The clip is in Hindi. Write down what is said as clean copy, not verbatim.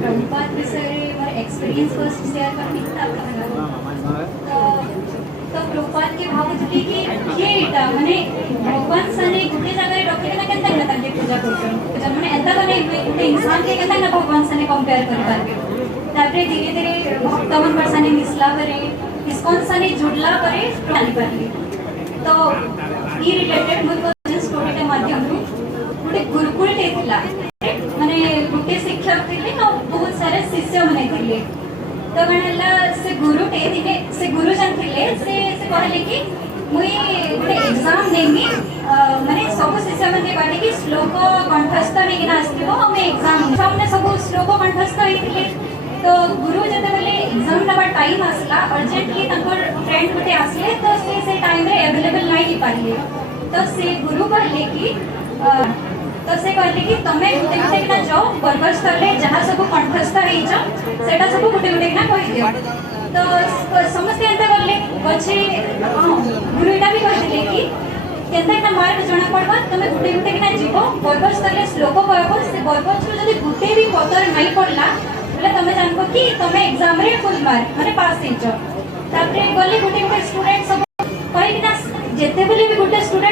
प्रभुपाद विषय मोर एक्सपीरियंस फर्स्ट शेयर करनी तो प्रभुपाद के भावुली कि ये माने भगवान सने गुटे जगह रखे ना केनता ना ताके पूजा करछन जब माने एंता माने गुटे इंसान के केनता ना भगवान सने कंपेयर कर पारबे तापरे धीरे धीरे भक्तवन परसने मिसला करे इस्कॉन सने जुड़ला करे जानि पारली तो ई रिलेटेड मुझे स्टोरी के माध्यम रू गुटे गुरुकुल टे थिला माने गुटे शिक्षक थिले तो बहुत सारे शिष्य माने थिले तो गणला से गुरु टे दिने से गुरुजन थिले से कहले कि मुई गुटे एग्जाम देमी माने सब शिष्य माने बाटे कि श्लोक कंठस्थ नेकिना आस्थिबो हमें एग्जाम हमने सब श्लोक कंठस्थ होइथिले तो गुरु जते बेले एग्जाम नबा टाइम आसला अर्जेंटली तंकर फ्रेंड गुटे आसले तो से टाइम रे अवेलेबल नाही दी पारले तो से गुरु कहले कि तो से कहले कि तमे गुटे गुटे किना जाओ बरबर स्तर रे जहां सब कंठस्थ हेइ छ सेटा सब गुटे गुटे किना कहि दियो तो समस्त एंता करले पछे गुरु एटा भी कहले कि केनता एटा मार्क जणा पड़बा तमे गुटे गुटे किना जीवो बरबर स्तर रे श्लोक कहबो से बरबर स्तर जदी गुटे भी पतर नाही पड़ला बोले तमे जानबो कि तमे एग्जाम रे फुल मार्क माने पास हेइ छ तापरे गले गुटे गुटे स्टूडेंट सब कहि कि ना जेते बेले भी गुटे स्टूडेंट